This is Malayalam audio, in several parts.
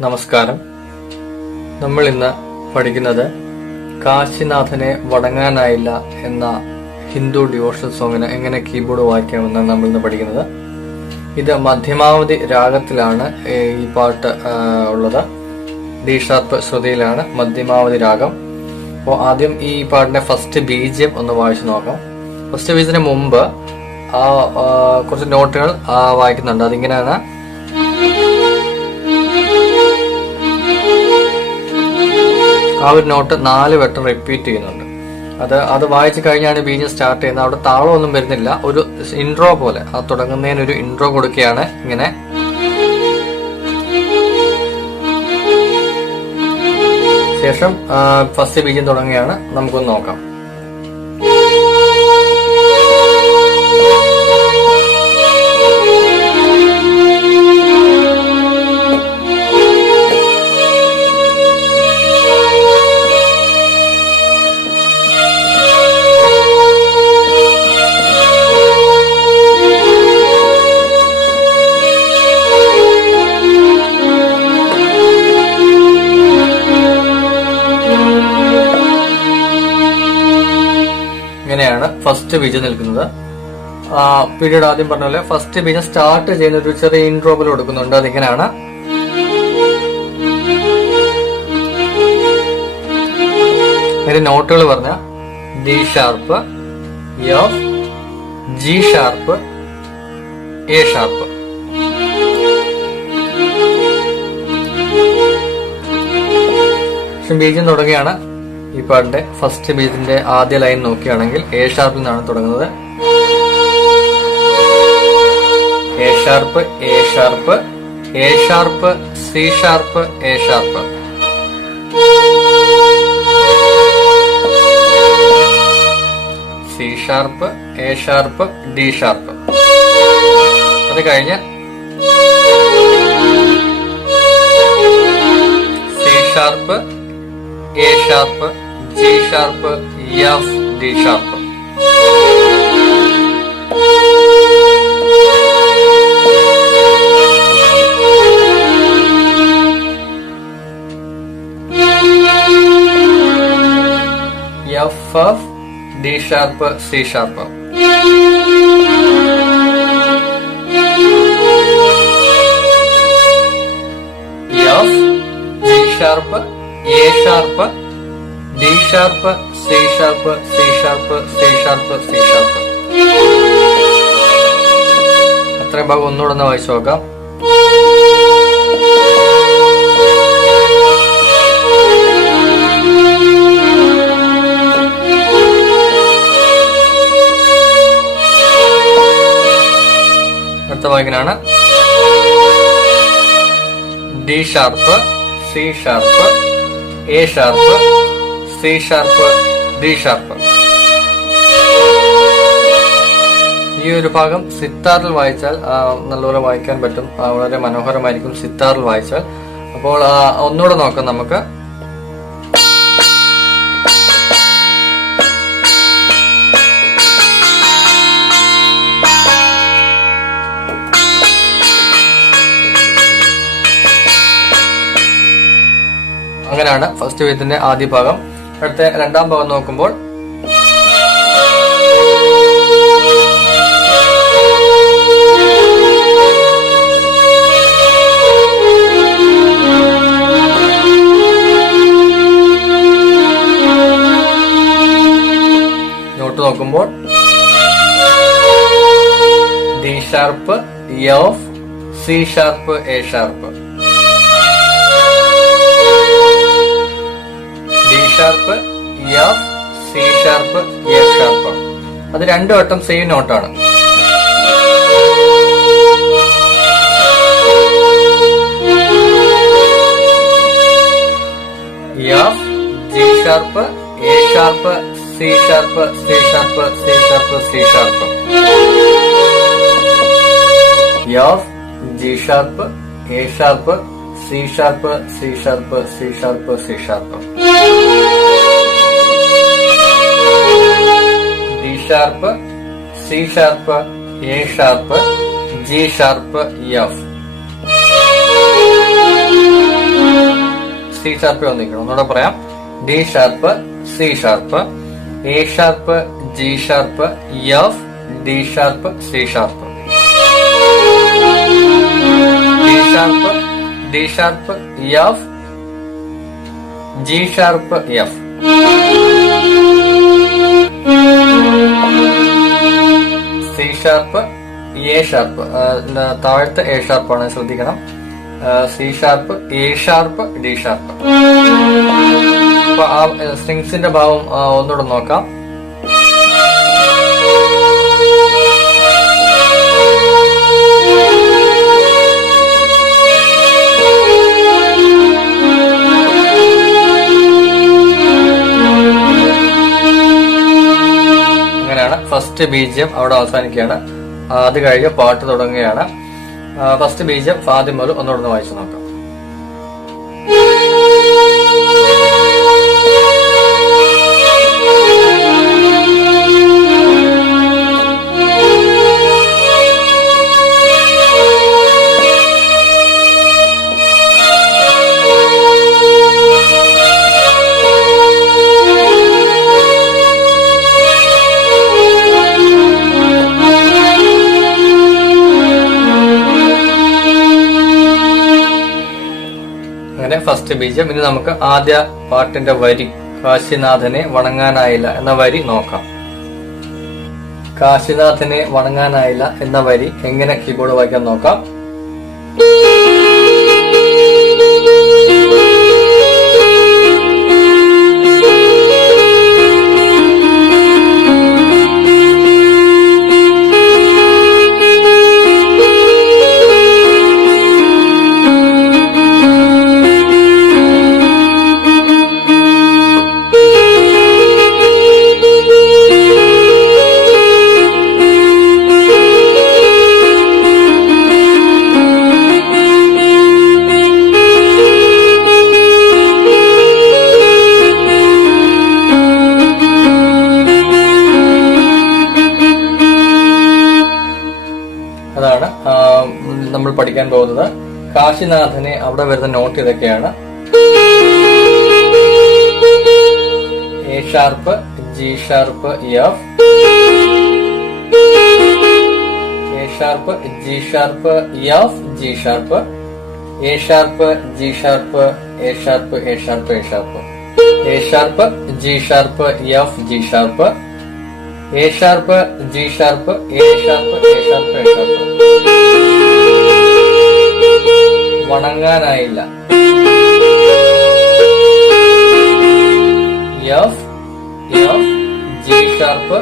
നമസ്കാരം. നമ്മൾ ഇന്ന് പഠിക്കുന്നത് കാശിനാഥനെ വണങ്ങാനായില്ല എന്ന ഹിന്ദു ഡിവോഷണൽ സോങ്ങിന് എങ്ങനെ കീബോർഡ് വായിക്കാമെന്നാണ് നമ്മൾ ഇന്ന് പഠിക്കുന്നത്. ഇത് മധ്യമാവധി രാഗത്തിലാണ് ഈ പാട്ട് ഉള്ളത്. ഡി ഷാർപ്പ് ശ്രുതിയിലാണ് മധ്യമാവധി രാഗം. അപ്പോൾ ആദ്യം ഈ പാട്ടിന്റെ ഫസ്റ്റ് ബീജിയം ഒന്ന് വായിച്ചു നോക്കാം. ഫസ്റ്റ് ബീജിന് മുമ്പ് കുറച്ച് നോട്ടുകൾ വായിക്കുന്നുണ്ട്. അതിങ്ങനെയാണ്. ആ ഒരു നോട്ട് 4 വട്ടം റിപ്പീറ്റ് ചെയ്യുന്നുണ്ട്. അത് വായിച്ചു കഴിഞ്ഞാണ് ബീജം സ്റ്റാർട്ട് ചെയ്യുന്നത്. അവിടെ താളമൊന്നും വരുന്നില്ല. ഒരു ഇൻട്രോ പോലെ തുടങ്ങുന്നതിന് ഒരു ഇൻട്രോ കൊടുക്കുകയാണ്. ഇങ്ങനെ ശേഷം ഫസ്റ്റ് ബീജം തുടങ്ങുകയാണ്. നമുക്കൊന്ന് നോക്കാം. ഇങ്ങനെയാണ് ഫസ്റ്റ് ബീജം നിൽക്കുന്നത്. പീരീഡ് ആദ്യം പറഞ്ഞ പോലെ ഫസ്റ്റ് ബീജം സ്റ്റാർട്ട് ചെയ്യുന്ന ഒരു ചെറിയ ഇൻട്രോ പോലെ കൊടുക്കുന്നുണ്ട്. അതിങ്ങനെയാണ്. അതിന്റെ നോട്ടുകൾ പറഞ്ഞ D sharp, F, G sharp, A sharp. ബീജം തുടങ്ങുകയാണ്. ഈ പാട്ടിന്റെ ഫസ്റ്റ് ബീജിന്റെ ആദ്യ ലൈൻ നോക്കുകയാണെങ്കിൽ എ ഷാർപ്പിൽ നിന്നാണ് തുടങ്ങുന്നത്. A sharp, A sharp, A sharp, C sharp, A sharp. C sharp, A sharp, D sharp. അത് കഴിഞ്ഞ് C sharp, A sharp, G sharp, F, D sharp. F, F, D sharp, C sharp. F, G sharp, A sharp, D sharp, C sharp, C sharp, C sharp, C sharp. അത്രയും ഭാഗം ഒന്നുകൂടെ ഒന്ന് വായിച്ചു നോക്കാം. അടുത്ത വായിക്കാനാണ്. D sharp, C sharp, A sharp, C sharp, D sharp. ഈ ഒരു ഭാഗം സിത്താറിൽ വായിച്ചാൽ നല്ലപോലെ വായിക്കാൻ പറ്റും. വളരെ മനോഹരമായിരിക്കും സിത്താറിൽ വായിച്ചാൽ. അപ്പോൾ ഒന്നുകൂടെ നോക്കാം നമുക്ക്. അങ്ങനെയാണ് ഫസ്റ്റ് ബീജിന്റെ ആദ്യ ഭാഗം. അടുത്ത രണ്ടാം ഭാഗം നോക്കുമ്പോൾ നോട്ട് നോക്കുമ്പോൾ D sharp, F, C sharp, A sharp. D sharp, F, C sharp, F sharp. അത് 2 വട്ടം സെയിം നോട്ടാണ്. F, G sharp, A sharp, C sharp, C sharp, C sharp, C sharp. F, G sharp, A sharp, C sharp, C sharp, C sharp, C sharp. D sharp, C sharp, A sharp, G sharp, F. C sharp വന്നിരിക്കണം. ഒന്നുകൂടെ പറയാം. D sharp, C sharp, A sharp, G sharp, F, D sharp, C sharp. D sharp, D sharp, F, G sharp, F. C sharp, A sharp, താഴത്തെ എ ഷാർപ്പാണ്, ശ്രദ്ധിക്കണം. C sharp, A sharp, D sharp. അപ്പൊ ആ സ്ട്രിങ്സിന്റെ ഭാവം ഒന്നുകൂടെ നോക്കാം. അങ്ങനെയാണ് ഫസ്റ്റ് ബീജം അവിടെ അവസാനിക്കുകയാണ്. അത് കഴിഞ്ഞ് പാട്ട് തുടങ്ങുകയാണ്. ഫസ്റ്റ് ബീജം ആദ്യം മുതൽ ഒന്നുകൂടെ വായിച്ചു നോക്കാം. ഫസ്റ്റ് ബീജം. ഇനി നമുക്ക് ആദ്യ പാട്ടിന്റെ വരി, കാശിനാഥനെ വണങ്ങാനായില്ല എന്ന വരി നോക്കാം. കാശിനാഥനെ വണങ്ങാനായില്ല എന്ന വരി എങ്ങനെ കീബോർഡ് വായിക്കാൻ നോക്കാം. അതാണ് നമ്മൾ പഠിക്കാൻ പോകുന്നത്. കാശിനാഥനെ അവിടെ വരുന്ന നോട്ട് ഇതൊക്കെയാണ്. A sharp, G sharp, F, A sharp, G sharp, F, G sharp, A sharp, G sharp, A sharp, A sharp, A sharp, A sharp, G sharp, F, G sharp, A sharp, G sharp, A sharp, A sharp, A sharp. വണങ്ങാനായില്ല. F, F, G sharp,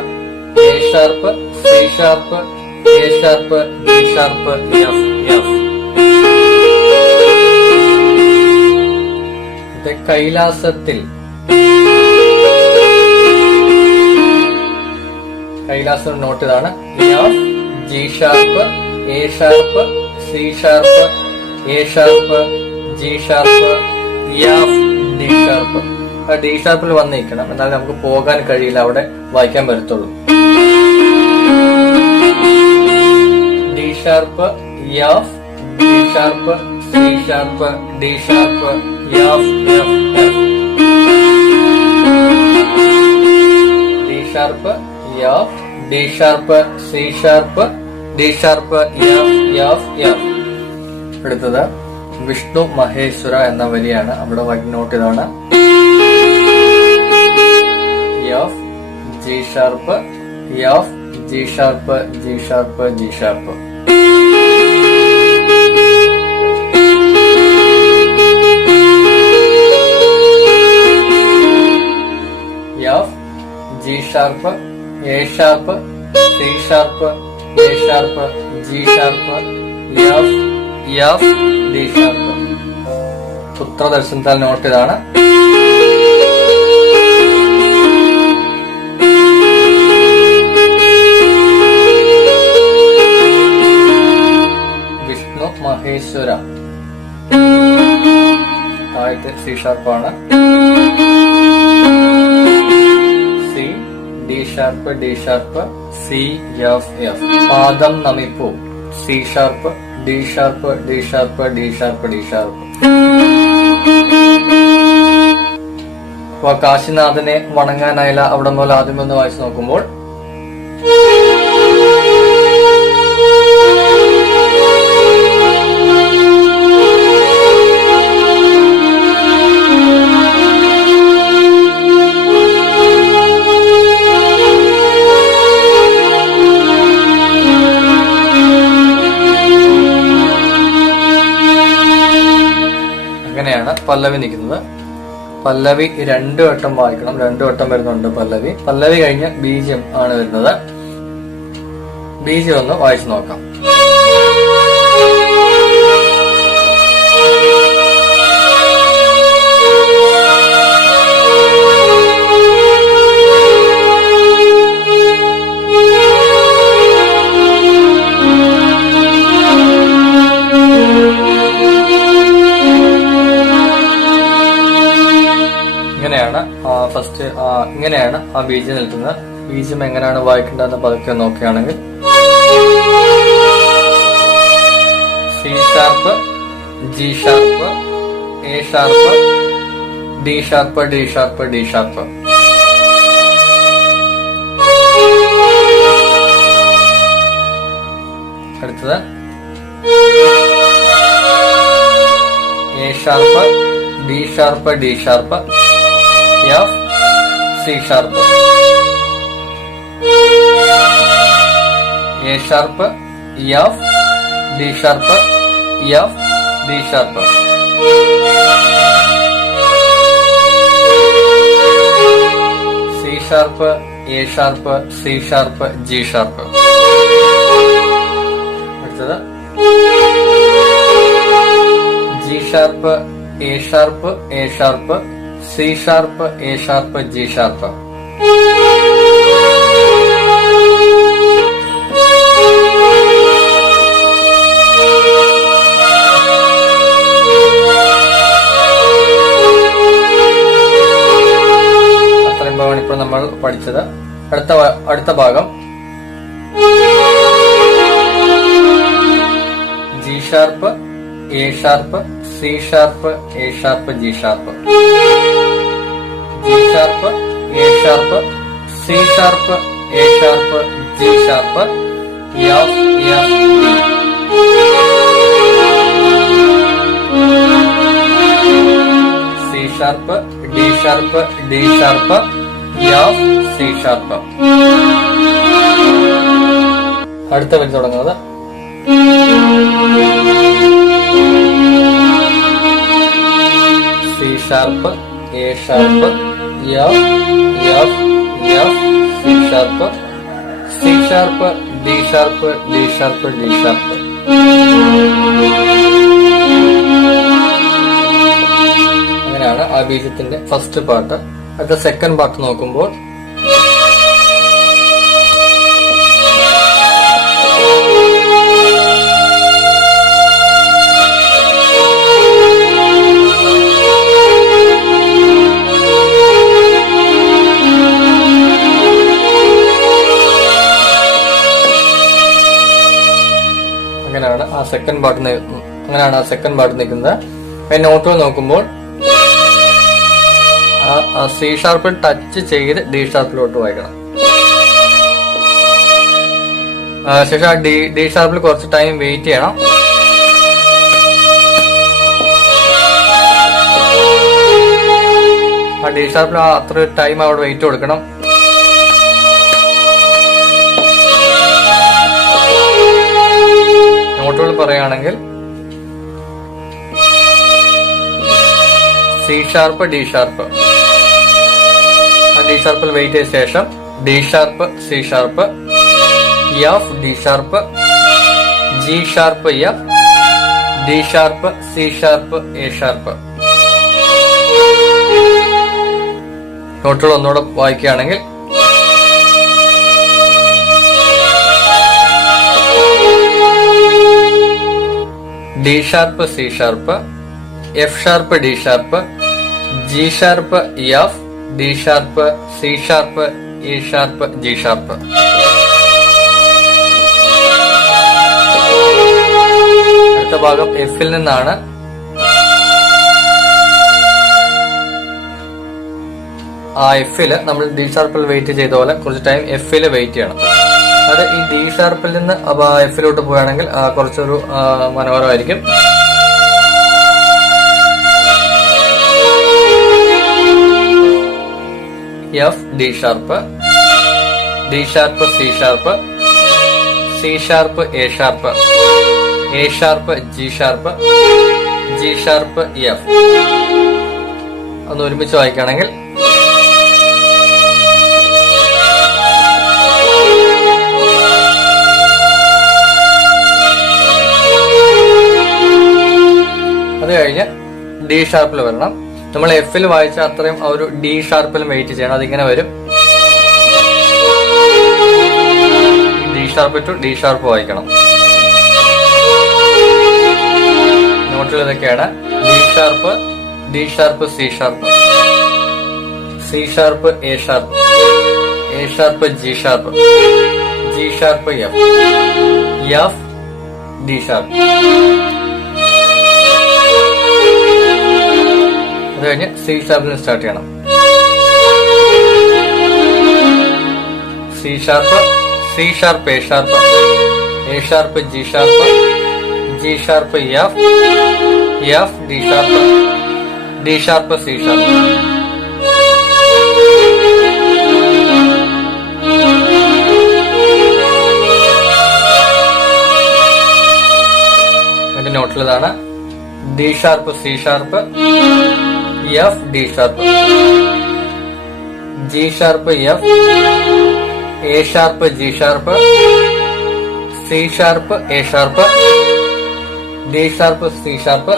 A sharp, C sharp, A sharp, G sharp, F, F. ഇത് കൈലാസത്തിൽ, കൈലാസം നോട്ട് ഇതാണ്. F, G sharp, A sharp, C sharp, A sharp, G sharp, F, D sharp. D ഷാർപ്പിൽ വന്നിരിക്കണം, എന്നാൽ നമുക്ക് പോകാൻ കഴിയില്ല, അവിടെ വായിക്കാൻ പറ്റത്തുള്ളൂ. D sharp, F, D sharp, C sharp, D sharp, F, F, F. D sharp, F, D sharp, C sharp, D sharp, F, F, F. അടുത്തത് വിഷ്ണു മഹേശ്വര എന്ന വരിയാണ്. അവിടെ നോട്ട് ഇതാണ്. F, G sharp, F, G sharp, G sharp, G sharp. F, G sharp, A sharp, C sharp, A sharp, G sharp, F, F, D sharp. പുത്രദർശനത്താൽ നോട്ട് ഇതാണ്. വിഷ്ണു മഹേശ്വര, താഴത്തെ സി ഷാർപ്പാണ്. C, D sharp, D sharp, C, F, F. പാദം നമിപ്പു, C sharp, D sharp, D sharp, D sharp, D sharp. അപ്പൊ കാശിനാഥനെ വണങ്ങാനായില്ല അവിടെ മുതൽ ആദ്യം ഒന്ന് വായിച്ചു നോക്കുമ്പോൾ അങ്ങനെയാണ് പല്ലവി നിൽക്കുന്നത്. പല്ലവി 2 വട്ടം വായിക്കണം. 2 വട്ടം വരുന്നുണ്ട് പല്ലവി. പല്ലവി കഴിഞ്ഞ് ബീജം ആണ് വരുന്നത്. ബീജം ഒന്ന് വായിച്ചു നോക്കാം. ഫസ്റ്റ് ഇങ്ങനെയാണ് ആ ബീജം നിൽക്കുന്നത്. ബീജം എങ്ങനെയാണ് വായിക്കേണ്ടതെന്ന് പതുക്കെ നോക്കുകയാണെങ്കിൽ C sharp, G sharp, A sharp, D sharp, D sharp, D sharp. അടുത്തത് A sharp, D sharp, D sharp, F, C sharp, A sharp, F, D sharp, F, D sharp. C sharp, A sharp, C sharp, G sharp. അടുത്തത് G sharp, A sharp, A sharp, C sharp, A sharp, G sharp. അത്രയും ഭാഗമാണ് ഇപ്പോൾ നമ്മൾ പഠിച്ചത്. അടുത്ത ഭാഗം G sharp, A sharp, C sharp, A sharp, G sharp. G sharp, A sharp, C sharp, A sharp, G sharp, F, F, D. C sharp, D sharp, D sharp, F, C sharp. അടുത്ത വരി തുടങ്ങുന്നത് C sharp, A sharp, F, F, F, C sharp, C sharp, D sharp, D sharp, D sharp. അങ്ങനെയാണ് ആ ബീജത്തിന്റെ ഫസ്റ്റ് പാർട്ട്. അടുത്ത സെക്കൻഡ് പാർട്ട് നോക്കുമ്പോൾ അങ്ങനെയാണ് ആ സെക്കൻഡ് പാർട്ട് നിൽക്കുന്നത്. നോട്ടുകൾ നോക്കുമ്പോൾ സി ഷാർപ്പിൽ ടച്ച് ചെയ്ത് ഡി ഷാർപ്പിലോട്ട് വായിക്കണം. ശേഷം ഡി ഷാർപ്പിൽ കുറച്ച് ടൈം വെയിറ്റ് ചെയ്യണം. ആ ഡി ഷാർപ്പിൽ അത്ര ടൈം അവിടെ വെയിറ്റ് കൊടുക്കണം. നോട്ടുകൾ പറയുകയാണെങ്കിൽ C sharp, D sharp, D ഷാർപ്പിൽ വെയിറ്റ് ചെയ്ത ശേഷം D sharp, C sharp, F, D sharp, G sharp, F, D sharp, C sharp, A sharp. നോട്ടുകൾ ഒന്നുകൂടെ വായിക്കുകയാണെങ്കിൽ D sharp, C sharp, F sharp, D sharp, G sharp, F, D sharp, C sharp, A sharp, G sharp. അടുത്ത ഭാഗം എഫിൽ നിന്നാണ്. ആ എഫില് നമ്മൾ ഡി ഷാർപ്പിൽ വെയിറ്റ് ചെയ്ത പോലെ കുറച്ച് ടൈം എഫില് വെയിറ്റ് ചെയ്യണം. അത് ഈ ഡി ഷാർപ്പിൽ നിന്ന് എഫിലോട്ട് പോവുകയാണെങ്കിൽ കുറച്ചൊരു മനോഹരമായിരിക്കും. F, D sharp, D sharp, C sharp, C sharp, A sharp, A sharp, G sharp, G sharp, F. ഒന്ന് ഒരുമിച്ച് വായിക്കുകയാണെങ്കിൽ അത് കഴിഞ്ഞ് ഡി ഷാർപ്പിൽ വരണം. നമ്മൾ എഫിൽ വായിച്ച അത്രയും ആ ഒരു ഡി ഷാർപ്പിലും വെയിറ്റ് ചെയ്യണം. അതിങ്ങനെ വരും. D sharp to D sharp വായിക്കണം. നോട്ടുകൾ ഇതൊക്കെയാണ്: D sharp, D sharp, C sharp, C sharp, A sharp, A sharp, G sharp, G sharp, F, F, D sharp. അത് കഴിഞ്ഞ് സി ഷാർപ്പിൽ സ്റ്റാർട്ട് ചെയ്യണം. C sharp, C sharp, A sharp, A sharp, G sharp, G sharp, F, F, D sharp, D sharp, C sharp. എന്റെ നോട്ടിലതാണ്: D sharp, C sharp, F, D sharp, G sharp, F, A sharp, G sharp, C sharp, A sharp, D sharp, C sharp,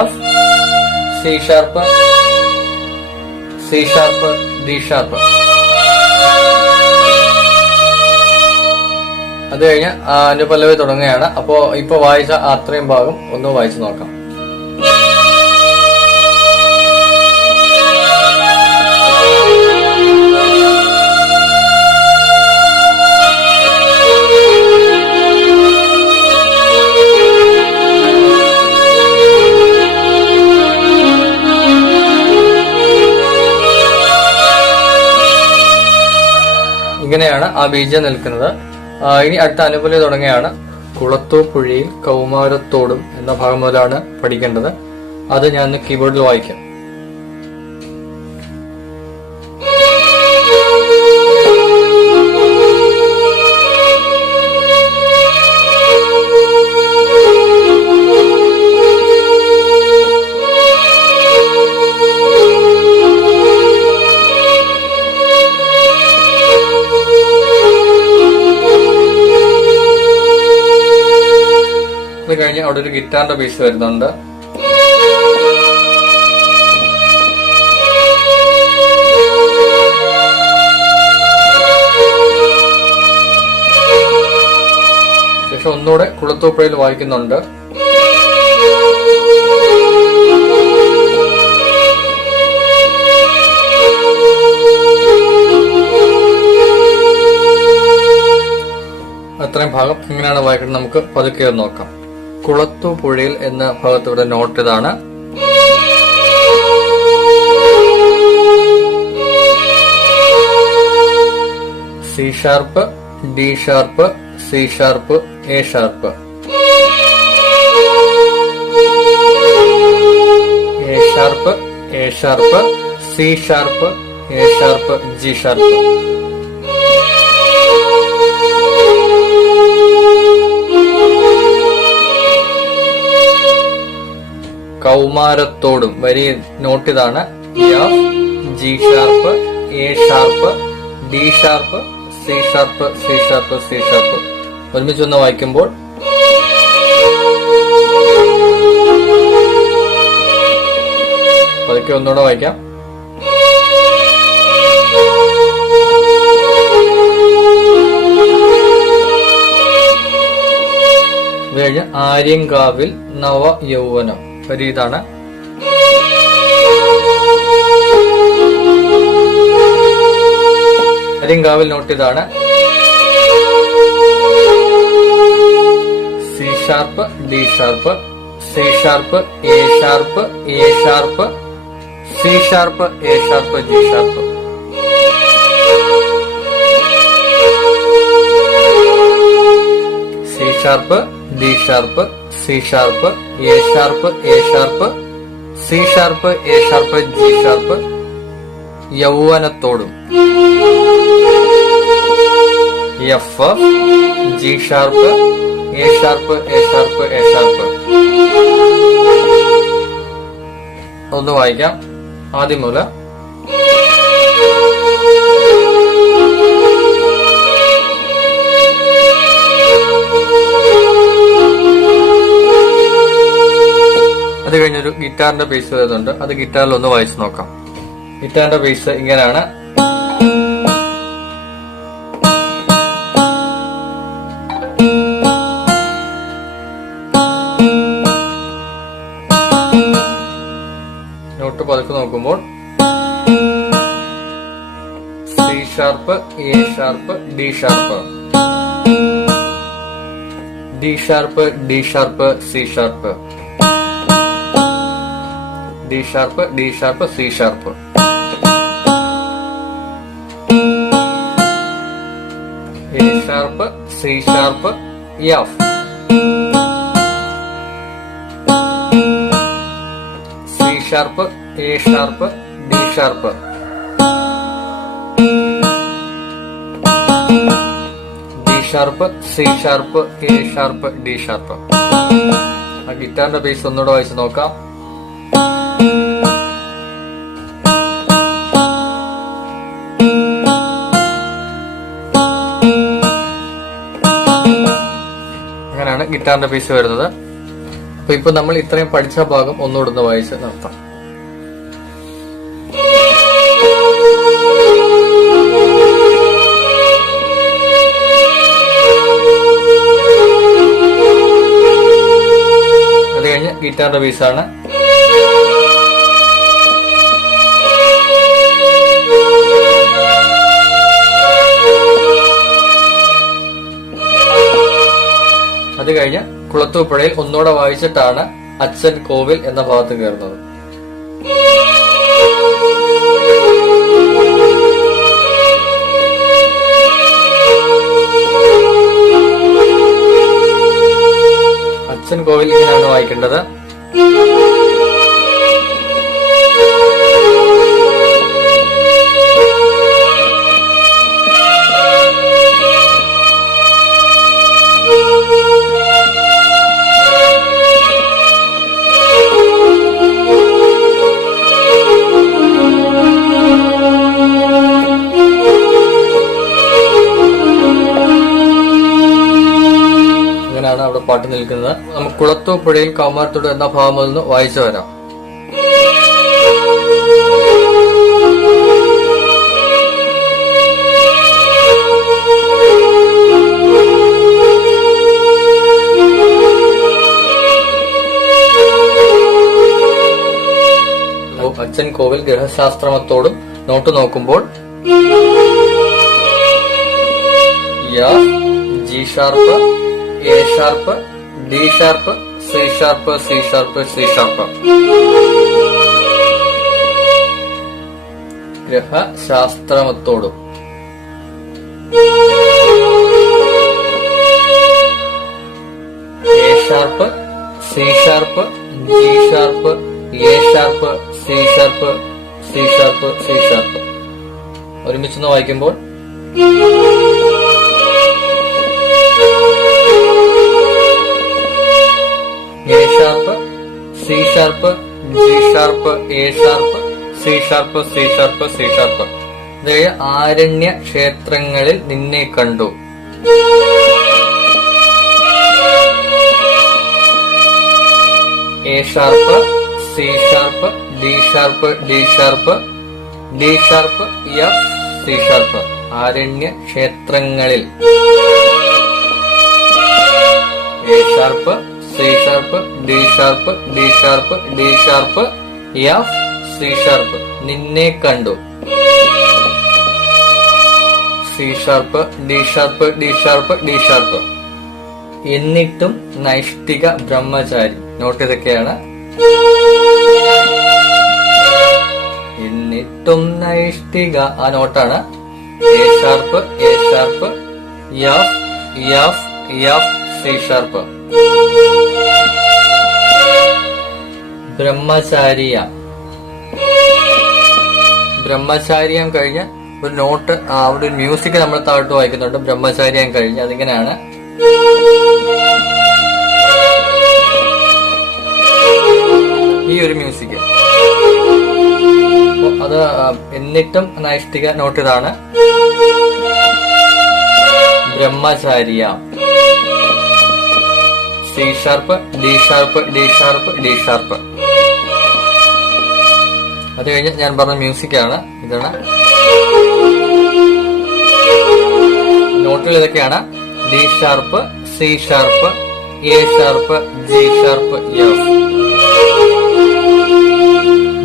F, C sharp, C sharp, D sharp. അത് കഴിഞ്ഞ് അനുപല്ലവി തുടങ്ങുകയാണ്. അപ്പോ ഇപ്പൊ വായിച്ച അത്രയും ഭാഗം ഒന്ന് വായിച്ചു നോക്കാം. ഇങ്ങനെയാണ് ആ ബീജം നിൽക്കുന്നത്. ഇനി അടുത്ത അനുപല്ലവി തുടങ്ങുകയാണ്. കുളത്തൂർ പുഴയിൽ കൗമാരത്തോടും എന്ന ഭാഗം മുതലാണ് പഠിക്കേണ്ടത്. അത് ഞാൻ കീബോർഡിൽ വായിക്കാം. അത് കഴിഞ്ഞ് അവിടെ ഒരു ഗിറ്റാറിന്റെ പീസ് വരുന്നുണ്ട്. ശേഷം ഒന്നുകൂടെ കുളത്തൂപ്പുഴയിൽ വായിക്കുന്നുണ്ട്. അത്രയും ഭാഗം എങ്ങനെയാണ് വായിക്കുന്നത് നമുക്ക് പതുക്കെ നോക്കാം. കുളത്തൂപ്പുഴയിൽ എന്ന ഭാഗത്തൂടെ നോട്ട് ഇതാണ്: C sharp, D sharp, C sharp, A sharp, A sharp, A sharp, C sharp, A sharp, G sharp. കൗമാരത്തോടും വരി നോട്ട് ഇതാണ്: F, G sharp, A sharp, D sharp, C sharp, C sharp, C sharp. ഒരുമിച്ചൊന്ന് വായിക്കുമ്പോൾ പതുക്കെ ഒന്നുകൂടെ വായിക്കാം. ഇത് കഴിഞ്ഞ് ആര്യങ്കാവിൽ നവ യൗവനം വരി ഇതാണ്: ആര്യങ്കാവിൽ നോട്ട് ഇതാണ്: C sharp, D sharp, C sharp, A sharp, A sharp, C sharp, A sharp, G sharp. C sharp, D sharp, C sharp, A sharp, A sharp, C sharp, A sharp, G sharp. യൗവനത്തോടും. F, G sharp, A sharp, A sharp, A sharp. ഒന്ന് വായിക്കാം ആദ്യം മുതൽ. അത് കഴിഞ്ഞൊരു ഗിറ്റാറിന്റെ ബേസ് വരുന്നുണ്ട്. അത് ഗിറ്റാറിൽ ഒന്ന് വായിച്ചു നോക്കാം. ഗിറ്റാറിന്റെ ബേസ് ഇങ്ങനെയാണ്. നോട്ട് പതുക്കെ നോക്കുമ്പോൾ C sharp, A sharp, D sharp, D sharp, D sharp, C sharp, D sharp, D sharp, C sharp. A sharp, C sharp, F, C sharp, A sharp, D sharp, D sharp, C sharp, A sharp, D sharp. ആ ഗിറ്റാറിന്റെ ബേസ് ഒന്നുകൂടെ വായിച്ചു നോക്കാം. അങ്ങനെയാണ് ഗിറ്റാറിന്റെ പീസ് വരുന്നത്. അപ്പൊ ഇപ്പൊ നമ്മൾ ഇത്രയും പഠിച്ച ഭാഗം ഒന്നുകൂടെ ഒന്ന് വായിച്ച് നിർത്താം. അത് കഴിഞ്ഞ് ഗിറ്റാറിന്റെ പീസാണ്. അത് കഴിഞ്ഞ് കുളത്തൂപ്പുഴയിൽ ഒന്നുകൂടെ വായിച്ചിട്ടാണ് അച്ഛൻ കോവിൽ എന്ന ഭാഗത്ത് കയറുന്നത്. അച്ഛൻ കോവിൽ ഇങ്ങനെയാണ് വായിക്കേണ്ടത്. അവിടെ പാട്ട് നിൽക്കുന്നത്. നമുക്ക് കുളത്തൂപ്പുഴയിൽ കൗമാരത്തോട് എന്ന ഭാഗം നിന്ന് വായിച്ചു വരാം. അച്ഛൻ കോവിൽ ഗൃഹശാസ്ത്രമത്തോടും നോട്ട് നോക്കുമ്പോൾ G sharp, A sharp, D sharp, C sharp, C sharp, C sharp. ഗ്രഹശാസ്ത്രമത്തോടും. A sharp, C sharp, G sharp, A sharp, C sharp, C sharp, C sharp. ഒരുമിച്ചൊന്ന് വായിക്കുമ്പോൾ A sharp, C sharp, G sharp, A sharp, C sharp, C sharp, C sharp. ആരണ്യ ക്ഷേത്രങ്ങളിൽ നിന്നെ കണ്ടു. A sharp, C sharp, D sharp, D sharp, D sharp, F, C sharp. ആരണ്യ ക്ഷേത്രങ്ങളിൽ. A sharp, C sharp, D sharp, D sharp, D sharp, F, C sharp. നിന്നെ കണ്ടു. C sharp, D sharp, D sharp, D sharp. എന്നിട്ടും നൈഷ്ഠിക ബ്രഹ്മചാരി. നോട്ട് ഇതൊക്കെയാണ്. ടി ഗ ആ നോട്ടാണ് A sharp, A sharp, F, F, F, C sharp. ബ്രഹ്മചാരിയ, ബ്രഹ്മചാരിയം കഴിഞ്ഞ് ഒരു നോട്ട്, അവിടെ ഒരു മ്യൂസിക് നമ്മൾ താഴോട്ട് വായിക്കുന്നുണ്ട്. ബ്രഹ്മചാരിയം കഴിഞ്ഞ് അതിങ്ങനെയാണ്. ഈ ഒരു മ്യൂസിക്. അത് എന്നിട്ടും നൈഷ്ഠിക നോട്ട് ഇതാണ്. ബ്രഹ്മചാരിയ, C sharp, D sharp, D sharp, D sharp. അത് കഴിഞ്ഞ് ഞാൻ പറഞ്ഞ മ്യൂസിക് ആണ്. ഇതാണ് നോട്ടുകൾ. ഇതൊക്കെയാണ് D sharp, C sharp, A sharp, G sharp, F.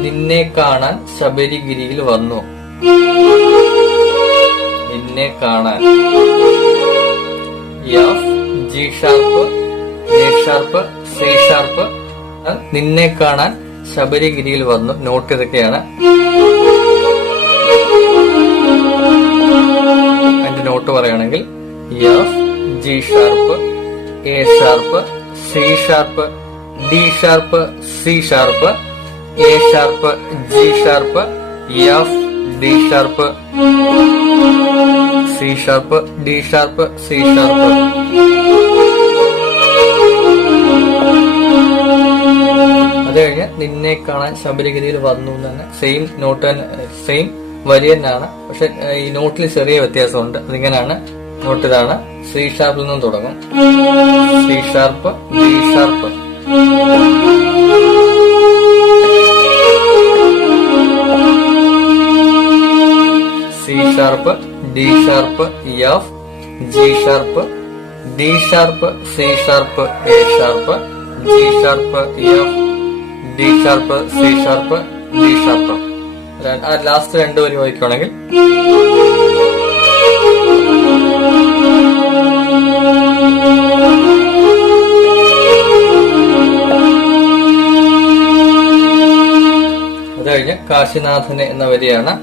നിന്നെ കാണാൻ ശബരിഗിരിയിൽ വന്നു. നിന്നെ കാണാൻ F, G sharp, A sharp, C sharp. നിന്നെ കാണാൻ ശബരിഗിരിയിൽ വന്നു. നോട്ട് ഇതൊക്കെയാണ്. അതിന്റെ നോട്ട് പറയുകയാണെങ്കിൽ F, G sharp, A sharp, C sharp, D sharp, C sharp, A sharp, G sharp, F, D sharp, C sharp, D sharp, C sharp. അത് കഴിഞ്ഞ് നിന്നെ കാണാൻ ശബരിഗിരിയിൽ വന്നു തന്നെ സെയിം നോട്ട് തന്നെ, സെയിം വരി തന്നെയാണ്. പക്ഷെ ഈ നോട്ടിൽ ചെറിയ വ്യത്യാസമുണ്ട്. അതിങ്ങനെയാണ്. നോട്ട് ഇതാണ്. സി ഷാർപ്പിൽ നിന്നും തുടങ്ങും. C sharp, D sharp, C sharp, D sharp, F, G sharp, D sharp, C sharp, A sharp, G sharp, F, D sharp, C sharp, D sharp. Last രണ്ടു വരി വായിക്കുകയാണെങ്കിൽ അത് കഴിഞ്ഞ് കാശിനാഥന് എന്ന വരിയാണ്.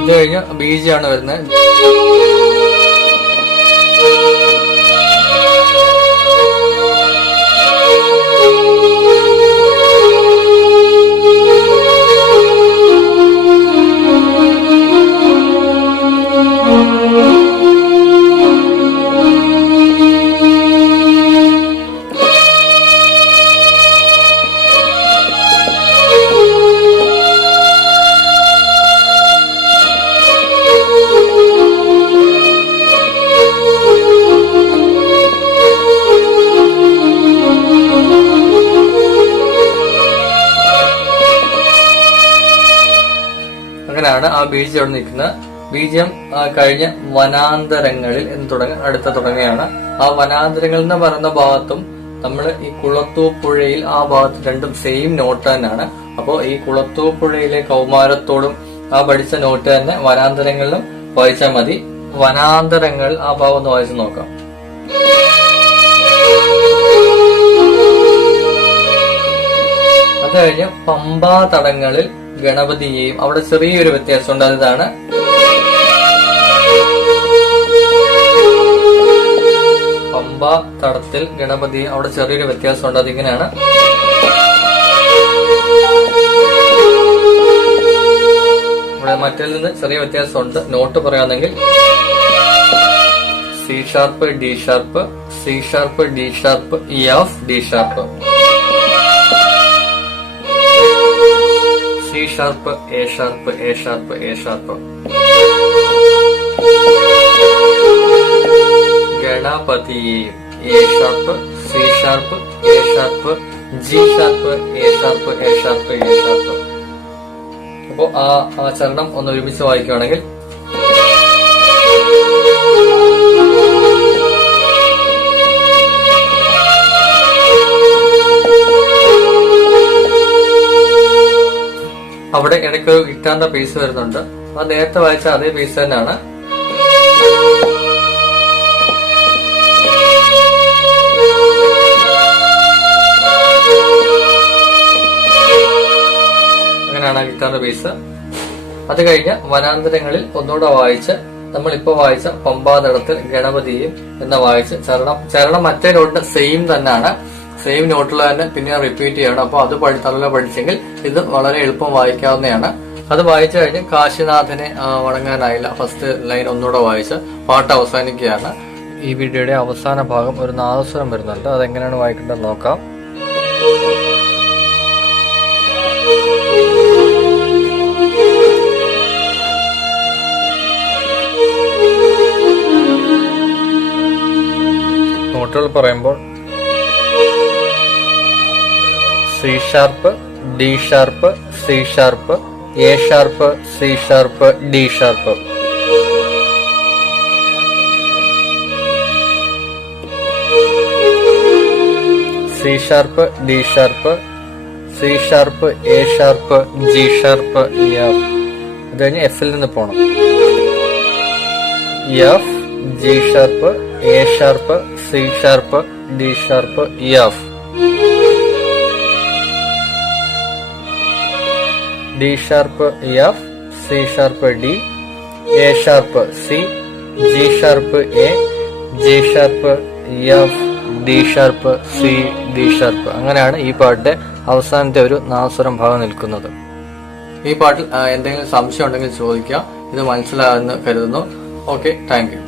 ഇത് കഴിഞ്ഞ് ബീജാണ് വരുന്നത്. അങ്ങനെയാണ് ആ ബീജം അവിടെ നിൽക്കുന്നത്. ബീജം കഴിഞ്ഞ് വനാന്തരങ്ങളിൽ എന്ന് തുടങ്ങി അടുത്ത തുടങ്ങുകയാണ്. ആ വനാന്തരങ്ങൾ എന്ന് പറയുന്ന ഭാഗത്തും നമ്മൾ ഈ കുളത്തൂപ്പുഴയിൽ ആ ഭാഗത്ത് രണ്ടും സെയിം നോട്ട് തന്നെയാണ്. അപ്പോൾ ഈ കുളത്തൂപ്പുഴയിലെ കൗമാരത്തോടും ആ പഠിച്ച നോട്ട് തന്നെ വനാന്തരങ്ങളിലും വായിച്ചാൽ മതി. വനാന്തരങ്ങൾ ആ ഭാഗം ഒന്ന് വായിച്ചു നോക്കാം. അത് കഴിഞ്ഞ് പമ്പാ തടങ്ങളിൽ ഗണപതിയെയും, അവിടെ ചെറിയൊരു വ്യത്യാസമുണ്ട്. അതാണ് പമ്പ തടത്തിൽ ഗണപതിയും, അവിടെ ചെറിയൊരു വ്യത്യാസമുണ്ട്. അതിങ്ങനെയാണ്. ഇവിടെ മറ്റിൽ നിന്ന് ചെറിയ വ്യത്യാസമുണ്ട്. നോട്ട് പറയാണെങ്കിൽ C sharp, D sharp, C sharp, D sharp, F, D sharp, C sharp, A sharp, A sharp, A sharp. ഗണപതിയെയും A sharp, C sharp, A sharp, G sharp, A sharp, A sharp, A sharp. അപ്പോ ആ ചരണം ഒന്ന് ഒരുമിച്ച് വായിക്കുകയാണെങ്കിൽ ഇടയ്ക്ക് ഒരു ഗിറ്റാറിന്റെ പീസ് വരുന്നുണ്ട്. അത് നേരത്തെ വായിച്ച അതേ പീസ് തന്നെയാണ്. അങ്ങനെയാണ് ഗിറ്റാറിന്റെ പീസ്. അത് കഴിഞ്ഞ് വനാന്തരങ്ങളിൽ ഒന്നുകൂടെ വായിച്ച് നമ്മളിപ്പോ വായിച്ച പമ്പാതടത്തിൽ ഗണപതിയും എന്ന് വായിച്ച് ചരണം മറ്റേ നോട്ട് സെയിം തന്നെയാണ്, സെയിം നോട്ടിൽ തന്നെ പിന്നെ റിപ്പീറ്റ് ചെയ്യണം. അപ്പൊ അത് നല്ല പഠിച്ചെങ്കിൽ ഇത് വളരെ എളുപ്പം വായിക്കാവുന്നതാണ്. അത് വായിച്ചു കഴിഞ്ഞ് കാശിനാഥനെ വണങ്ങാനായില്ല ഫസ്റ്റ് ലൈൻ ഒന്നുകൂടെ വായിച്ച് പാട്ട് അവസാനിക്കുകയാണ്. ഈ വീഡിയോയുടെ അവസാന ഭാഗം ഒരു നാദസ്വരം വരുന്നുണ്ട്. അതെങ്ങനെയാണ് വായിക്കേണ്ടത് നോക്കാം. നോട്ടുകൾ പറയുമ്പോൾ C sharp, D sharp, C sharp, A sharp, C sharp, D sharp. C sharp, D sharp, C sharp, A sharp, G sharp, F. അത് കഴിഞ്ഞ് എഫിൽ നിന്ന് പോണം. F, G sharp, A sharp, C sharp, D sharp, F. D sharp, F, C sharp, D, A sharp, C, G sharp, A, G sharp, F, D sharp, C, D sharp. അങ്ങനെയാണ് ഈ പാട്ടിന്റെ അവസാനത്തെ ഒരു നാദസ്വരം ഭാഗം നിൽക്കുന്നത്. ഈ പാട്ടിൽ എന്തെങ്കിലും സംശയം ഉണ്ടെങ്കിൽ ചോദിക്കുക. ഇത് മനസ്സിലാകുമെന്ന് കരുതുന്നു. Okay, thank you.